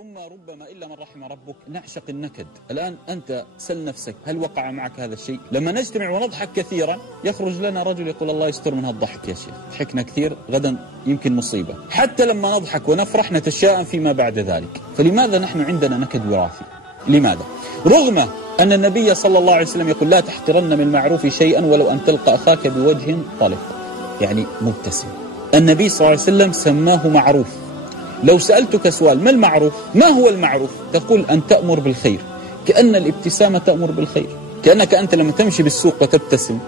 أمة ربما إلا من رحم ربك نعشق النكد. الآن أنت سل نفسك، هل وقع معك هذا الشيء؟ لما نجتمع ونضحك كثيرا يخرج لنا رجل يقول الله يستر من هالضحك يا شيخ، ضحكنا كثير غدا يمكن مصيبة. حتى لما نضحك ونفرح نتشائم فيما بعد ذلك. فلماذا نحن عندنا نكد وراثي؟ لماذا؟ رغم أن النبي صلى الله عليه وسلم يقول لا تحقرن من المعروف شيئا ولو أن تلقى أخاك بوجه طلق، يعني مبتسم. النبي صلى الله عليه وسلم سماه معروف. لو سألتك سؤال ما المعروف؟ ما هو المعروف؟ تقول أن تأمر بالخير، كأن الابتسامة تأمر بالخير، كأنك أنت لما تمشي بالسوق وتبتسم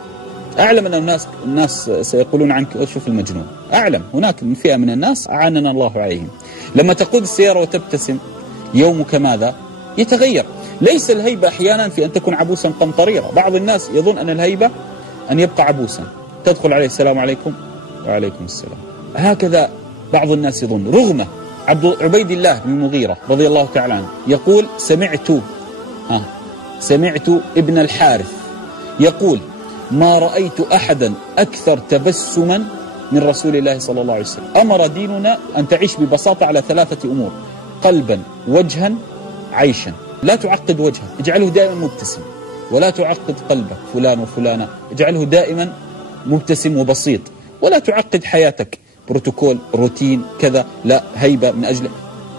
أعلم أن الناس سيقولون عنك شوف المجنون. أعلم هناك فئة من الناس أعاننا الله عليهم. لما تقود السيارة وتبتسم يومك ماذا؟ يتغير. ليس الهيبة أحيانا في أن تكون عبوسا قمطريرا. بعض الناس يظن أن الهيبة أن يبقى عبوسا، تدخل عليه السلام عليكم وعليكم السلام، هكذا بعض الناس يظن. رغم عبيد الله بن المغيرة رضي الله تعالى عنه يقول سمعت ابن الحارث يقول ما رأيت أحدا أكثر تبسما من رسول الله صلى الله عليه وسلم. أمر ديننا أن تعيش ببساطة على 3 أمور: قلبا، وجها، عيشا. لا تعقد وجهك، اجعله دائما مبتسم، ولا تعقد قلبك فلان وفلانة، اجعله دائما مبتسم وبسيط. ولا تعقد حياتك بروتوكول روتين كذا، لا، هيبة من أجل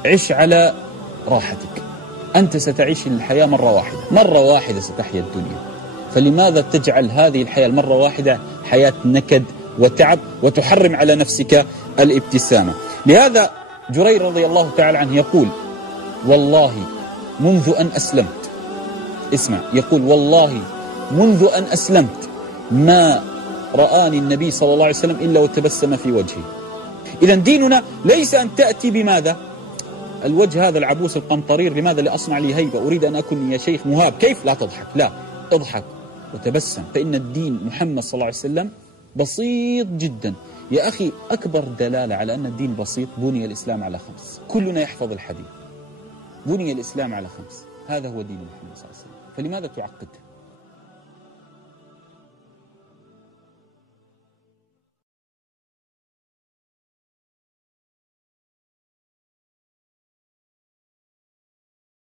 عش على راحتك. أنت ستعيش الحياة مرة واحدة ستحيا الدنيا. فلماذا تجعل هذه الحياة المرة واحدة حياة نكد وتعب وتحرم على نفسك الابتسامة؟ لهذا جرير رضي الله تعالى عنه يقول والله منذ أن أسلمت، اسمع، يقول والله منذ أن أسلمت ما رآني النبي صلى الله عليه وسلم إلا وتبسم في وجهي. إذا ديننا ليس أن تأتي بماذا؟ الوجه هذا العبوس القمطرير، لماذا لأصنع لي هيبة؟ أريد أن أكون يا شيخ مهاب، كيف؟ لا تضحك، لا، اضحك وتبسم. فإن الدين محمد صلى الله عليه وسلم بسيط جدا. يا أخي أكبر دلالة على أن الدين بسيط بني الإسلام على 5. كلنا يحفظ الحديث، بني الإسلام على 5. هذا هو دين محمد صلى الله عليه وسلم. فلماذا تعقد؟